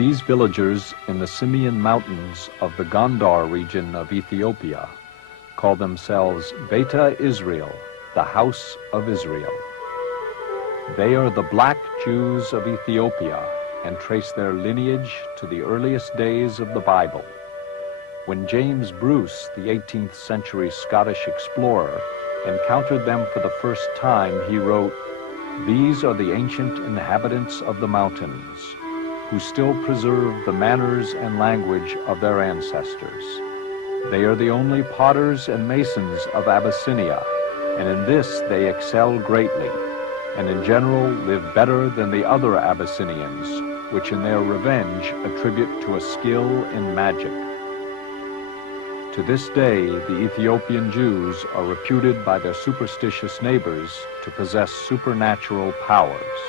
These villagers in the Simeon Mountains of the Gondar region of Ethiopia call themselves Bete Israel, the House of Israel. They are the black Jews of Ethiopia and trace their lineage to the earliest days of the Bible. When James Bruce, the 18th century Scottish explorer, encountered them for the first time, he wrote, "These are the ancient inhabitants of the mountains, who still preserve the manners and language of their ancestors. They are the only potters and masons of Abyssinia, and in this they excel greatly, and in general live better than the other Abyssinians, which in their revenge attribute to a skill in magic." To this day, the Ethiopian Jews are reputed by their superstitious neighbors to possess supernatural powers.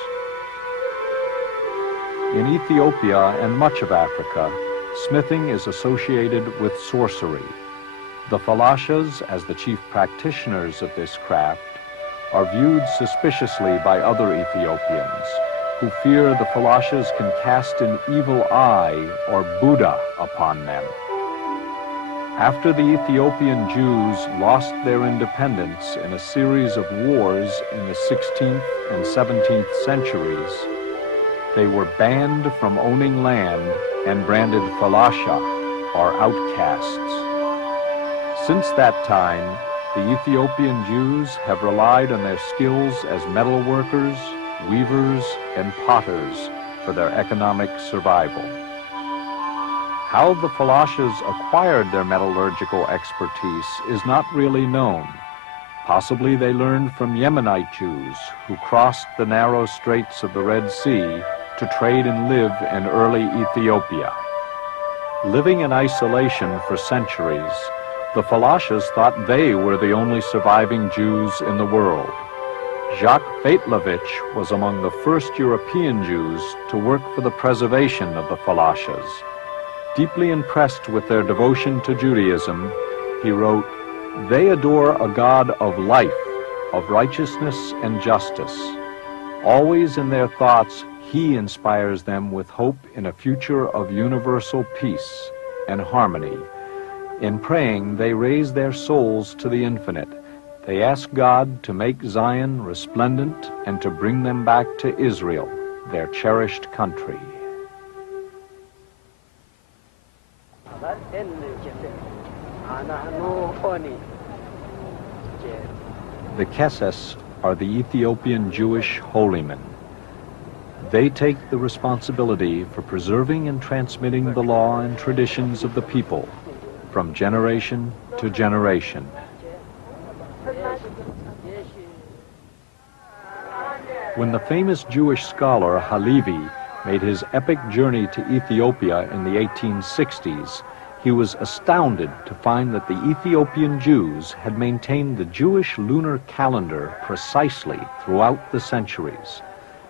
In Ethiopia and much of Africa, smithing is associated with sorcery. The Falashas, as the chief practitioners of this craft, are viewed suspiciously by other Ethiopians, who fear the Falashas can cast an evil eye or Buddha upon them. After the Ethiopian Jews lost their independence in a series of wars in the 16th and 17th centuries, they were banned from owning land and branded Falasha, or outcasts. Since that time, the Ethiopian Jews have relied on their skills as metal workers, weavers, and potters for their economic survival. How the Falashas acquired their metallurgical expertise is not really known. Possibly they learned from Yemenite Jews who crossed the narrow straits of the Red Sea to trade and live in early Ethiopia. Living in isolation for centuries, the Falashas thought they were the only surviving Jews in the world. Jacques Batelovich was among the first European Jews to work for the preservation of the Falashas. Deeply impressed with their devotion to Judaism, he wrote, "They adore a God of life, of righteousness and justice. Always in their thoughts, he inspires them with hope in a future of universal peace and harmony. In praying, they raise their souls to the infinite. They ask God to make Zion resplendent and to bring them back to Israel, their cherished country." The Keses are the Ethiopian Jewish holy men. They take the responsibility for preserving and transmitting the law and traditions of the people from generation to generation. When the famous Jewish scholar Halevi made his epic journey to Ethiopia in the 1860s, he was astounded to find that the Ethiopian Jews had maintained the Jewish lunar calendar precisely throughout the centuries,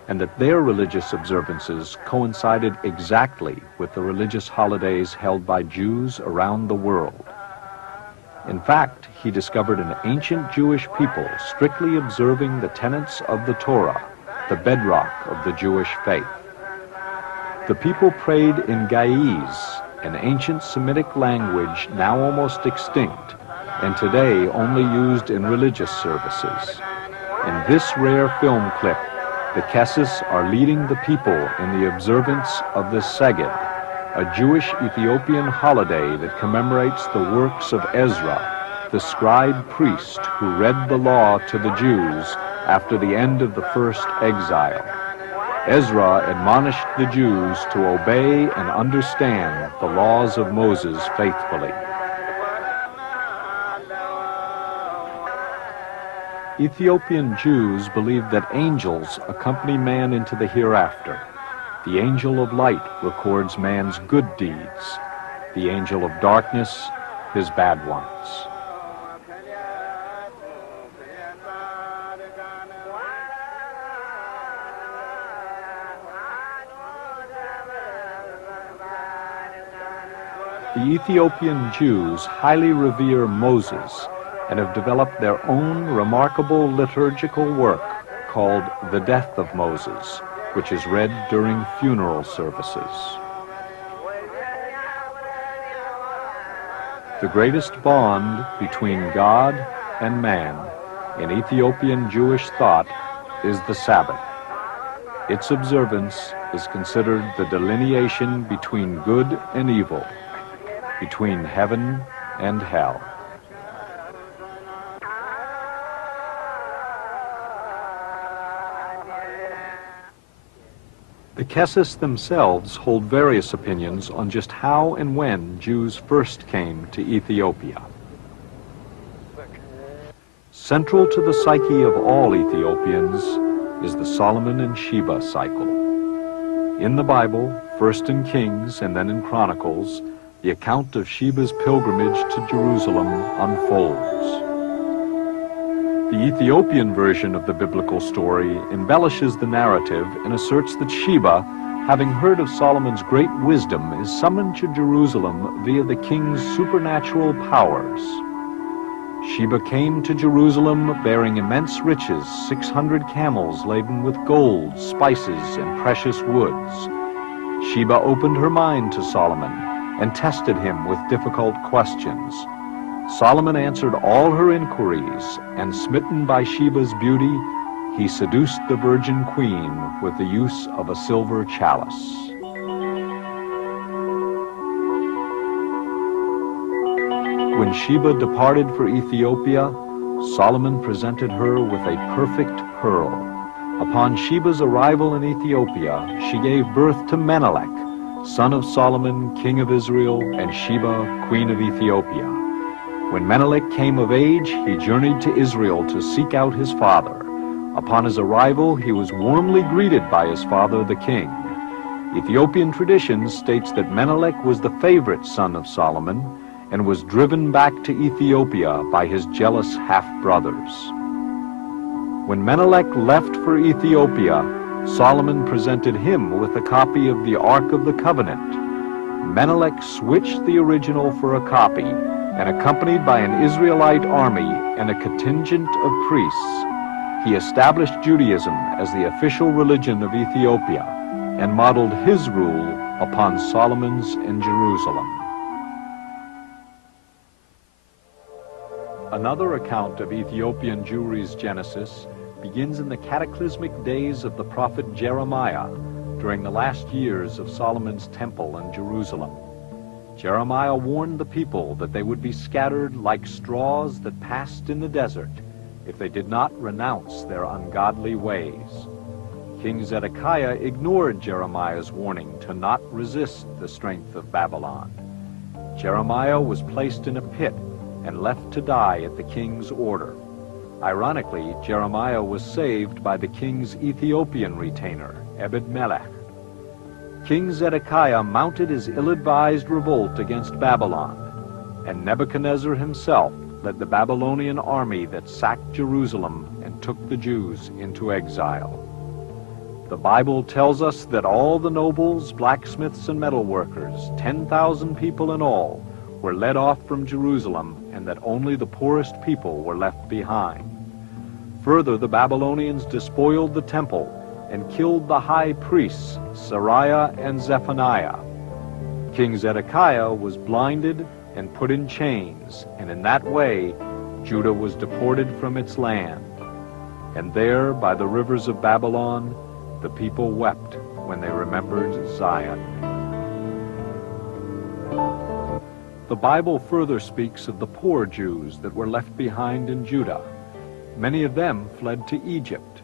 and that their religious observances coincided exactly with the religious holidays held by Jews around the world. In fact, he discovered an ancient Jewish people strictly observing the tenets of the Torah, the bedrock of the Jewish faith. The people prayed in Ge'ez, an ancient Semitic language now almost extinct, and today only used in religious services. In this rare film clip, the Keses are leading the people in the observance of the Saga, a Jewish Ethiopian holiday that commemorates the works of Ezra, the scribe priest who read the law to the Jews after the end of the first exile. Ezra admonished the Jews to obey and understand the laws of Moses faithfully. Ethiopian Jews believe that angels accompany man into the hereafter. The angel of light records man's good deeds, the angel of darkness, his bad ones. The Ethiopian Jews highly revere Moses and have developed their own remarkable liturgical work called The Death of Moses, which is read during funeral services. The greatest bond between God and man in Ethiopian Jewish thought is the Sabbath. Its observance is considered the delineation between good and evil, between heaven and hell. The Kessis themselves hold various opinions on just how and when Jews first came to Ethiopia. Central to the psyche of all Ethiopians is the Solomon and Sheba cycle. In the Bible, first in Kings and then in Chronicles, the account of Sheba's pilgrimage to Jerusalem unfolds. The Ethiopian version of the biblical story embellishes the narrative and asserts that Sheba, having heard of Solomon's great wisdom, is summoned to Jerusalem via the king's supernatural powers. Sheba came to Jerusalem bearing immense riches, 600 camels laden with gold, spices, and precious woods. Sheba opened her mind to Solomon and tested him with difficult questions. Solomon answered all her inquiries, and smitten by Sheba's beauty, he seduced the virgin queen with the use of a silver chalice. When Sheba departed for Ethiopia, Solomon presented her with a perfect pearl. Upon Sheba's arrival in Ethiopia, she gave birth to Menelik, son of Solomon, king of Israel, and Sheba, queen of Ethiopia. When Menelik came of age, he journeyed to Israel to seek out his father. Upon his arrival, he was warmly greeted by his father, the king. Ethiopian tradition states that Menelik was the favorite son of Solomon and was driven back to Ethiopia by his jealous half-brothers. When Menelik left for Ethiopia, Solomon presented him with a copy of the Ark of the Covenant. Menelik switched the original for a copy, and accompanied by an Israelite army and a contingent of priests, he established Judaism as the official religion of Ethiopia and modeled his rule upon Solomon's in Jerusalem. Another account of Ethiopian Jewry's genesis begins in the cataclysmic days of the prophet Jeremiah during the last years of Solomon's temple in Jerusalem. Jeremiah warned the people that they would be scattered like straws that passed in the desert if they did not renounce their ungodly ways. King Zedekiah ignored Jeremiah's warning to not resist the strength of Babylon. Jeremiah was placed in a pit and left to die at the king's order. Ironically, Jeremiah was saved by the king's Ethiopian retainer, Ebed-melech. King Zedekiah mounted his ill-advised revolt against Babylon, and Nebuchadnezzar himself led the Babylonian army that sacked Jerusalem and took the Jews into exile. The Bible tells us that all the nobles, blacksmiths, and metalworkers, 10,000 people in all, were led off from Jerusalem, and that only the poorest people were left behind. Further, the Babylonians despoiled the temple and killed the high priests, Sariah and Zephaniah. King Zedekiah was blinded and put in chains, and in that way Judah was deported from its land. And there, by the rivers of Babylon, the people wept when they remembered Zion. The Bible further speaks of the poor Jews that were left behind in Judah. Many of them fled to Egypt.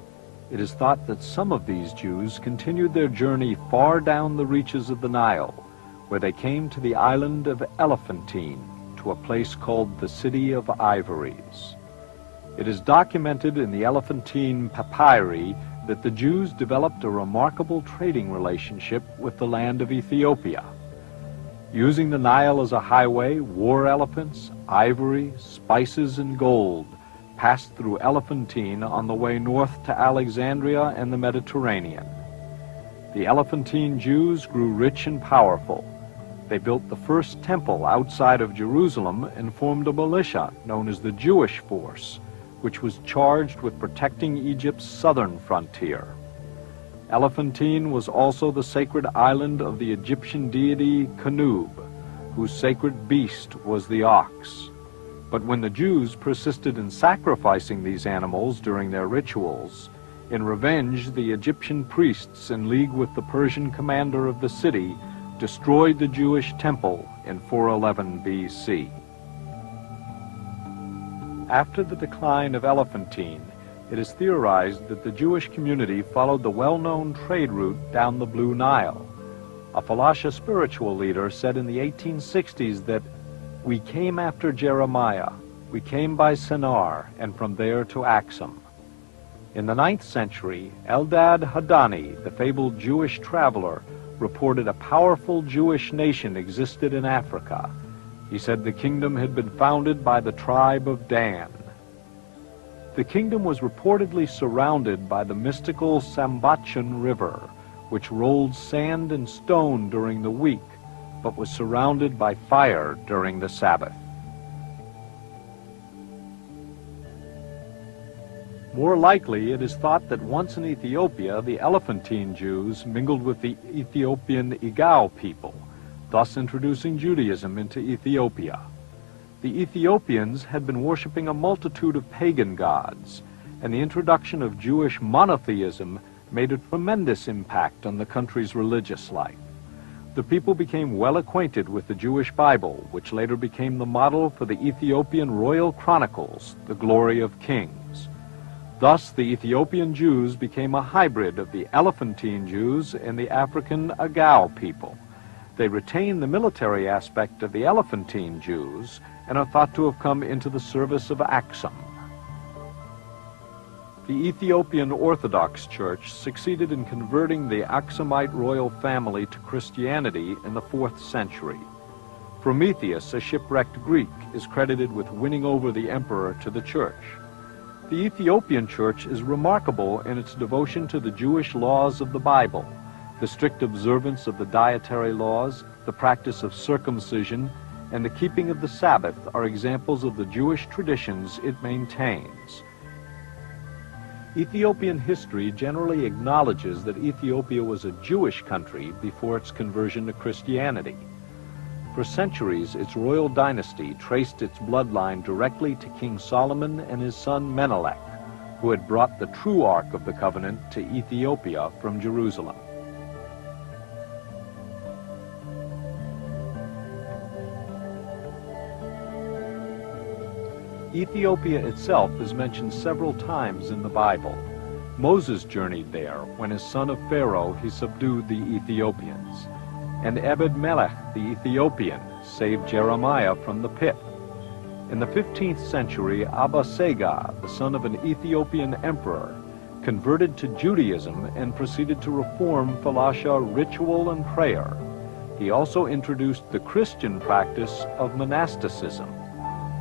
It is thought that some of these Jews continued their journey far down the reaches of the Nile, where they came to the island of Elephantine, to a place called the City of Ivories. It is documented in the Elephantine papyri that the Jews developed a remarkable trading relationship with the land of Ethiopia. Using the Nile as a highway, war elephants, ivory, spices, and gold passed through Elephantine on the way north to Alexandria and the Mediterranean. The Elephantine Jews grew rich and powerful. They built the first temple outside of Jerusalem and formed a militia known as the Jewish Force, which was charged with protecting Egypt's southern frontier. Elephantine was also the sacred island of the Egyptian deity Canub, whose sacred beast was the ox. But when the Jews persisted in sacrificing these animals during their rituals, in revenge, the Egyptian priests, in league with the Persian commander of the city, destroyed the Jewish temple in 411 BC. After the decline of Elephantine, it is theorized that the Jewish community followed the well-known trade route down the Blue Nile. A Falasha spiritual leader said in the 1860s that, "We came after Jeremiah, we came by Sennar, and from there to Axum." In the 9th century, Eldad Hadani, the fabled Jewish traveler, reported a powerful Jewish nation existed in Africa. He said the kingdom had been founded by the tribe of Dan. The kingdom was reportedly surrounded by the mystical Sambachan River, which rolled sand and stone during the week, but was surrounded by fire during the Sabbath. More likely, it is thought that once in Ethiopia, the Elephantine Jews mingled with the Ethiopian Igao people, thus introducing Judaism into Ethiopia. The Ethiopians had been worshiping a multitude of pagan gods, and the introduction of Jewish monotheism made a tremendous impact on the country's religious life. The people became well acquainted with the Jewish Bible, which later became the model for the Ethiopian royal chronicles, the Glory of Kings. Thus, the Ethiopian Jews became a hybrid of the Elephantine Jews and the African Agao people. They retain the military aspect of the Elephantine Jews and are thought to have come into the service of Axum. The Ethiopian Orthodox Church succeeded in converting the Aksumite royal family to Christianity in the 4th century. Prometheus, a shipwrecked Greek, is credited with winning over the emperor to the church. The Ethiopian Church is remarkable in its devotion to the Jewish laws of the Bible. The strict observance of the dietary laws, the practice of circumcision, and the keeping of the Sabbath are examples of the Jewish traditions it maintains. Ethiopian history generally acknowledges that Ethiopia was a Jewish country before its conversion to Christianity. For centuries, its royal dynasty traced its bloodline directly to King Solomon and his son Menelik, who had brought the true Ark of the Covenant to Ethiopia from Jerusalem. Ethiopia itself is mentioned several times in the Bible. Moses journeyed there when, as son of Pharaoh, he subdued the Ethiopians. And Ebed-melech the Ethiopian saved Jeremiah from the pit. In the 15th century, Abba Saga, the son of an Ethiopian emperor, converted to Judaism and proceeded to reform Falasha ritual and prayer. He also introduced the Christian practice of monasticism.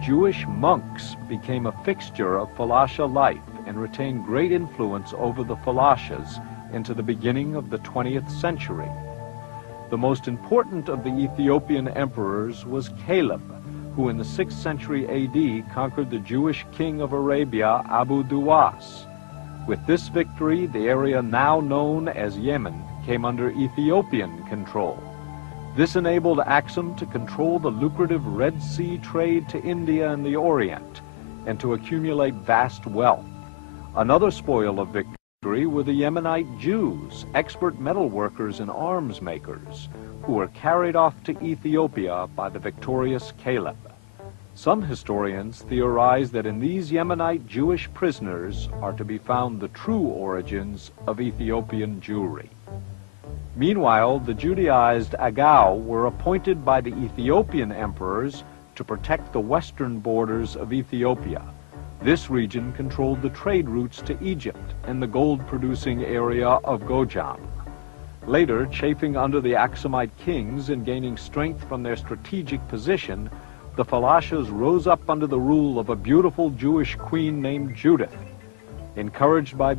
Jewish monks became a fixture of Falasha life and retained great influence over the Falashas into the beginning of the 20th century. The most important of the Ethiopian emperors was Caleb, who in the 6th century AD conquered the Jewish king of Arabia, Abu Duwas. With this victory, the area now known as Yemen came under Ethiopian control. This enabled Axum to control the lucrative Red Sea trade to India and the Orient, and to accumulate vast wealth. Another spoil of victory were the Yemenite Jews, expert metal workers and arms makers, who were carried off to Ethiopia by the victorious Caleb. Some historians theorize that in these Yemenite Jewish prisoners are to be found the true origins of Ethiopian Jewry. Meanwhile, the Judaized Agao were appointed by the Ethiopian emperors to protect the western borders of Ethiopia. This region controlled the trade routes to Egypt and the gold-producing area of Gojam. Later, chafing under the Aksumite kings and gaining strength from their strategic position, the Falashas rose up under the rule of a beautiful Jewish queen named Judith. Encouraged by the